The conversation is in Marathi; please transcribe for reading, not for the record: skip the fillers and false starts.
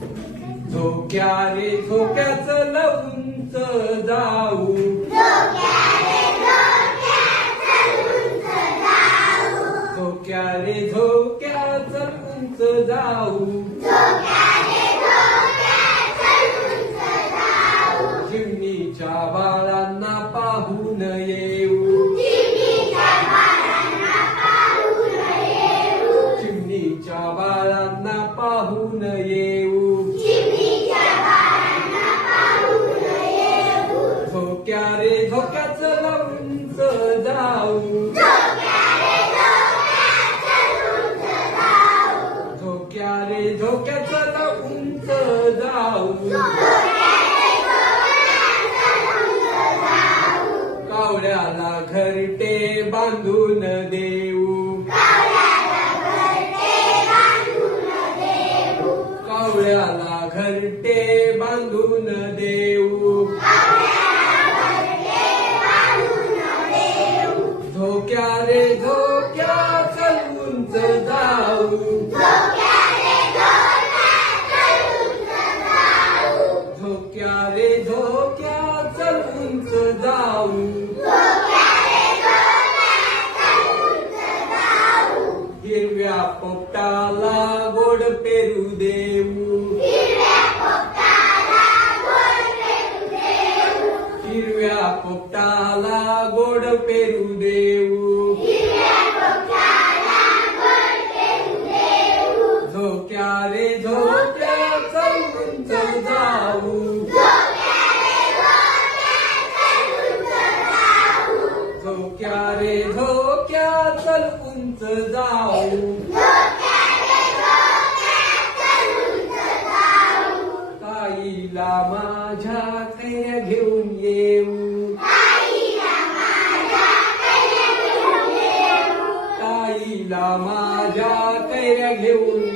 झोक्या रे झोक्या चल उंच जाऊ, झोक्या रे झोक्या चल उंच जाऊ, चिमणीच्या बाळांना पाहून येऊ, चिमणीच्या बाळांना पाहून येऊ, झोक्या रे झोक्या चल उंच जाऊ, झोक्या रे झोक्या चल उंच जाऊ, कावळ्याला घरटे बांधून देऊ, कावळ्याला घरटे बांधून देऊ, झोक्या रे झोक्या चल उंच जाऊ, झोक्या रे झोक्या चल उंच जाऊ, हिरव्या पोपटाला गोड पेरू देऊ, हिरव्या पोपटाला गोड पेरू देऊ, झोक्या रे झोक्या चल उंच जाऊ, झोक्या रे झोक्या चल उंच जाऊ, ताईला माझ्या कैऱ्या घेऊन येऊ, ताईला माझ्या कैऱ्या घेऊन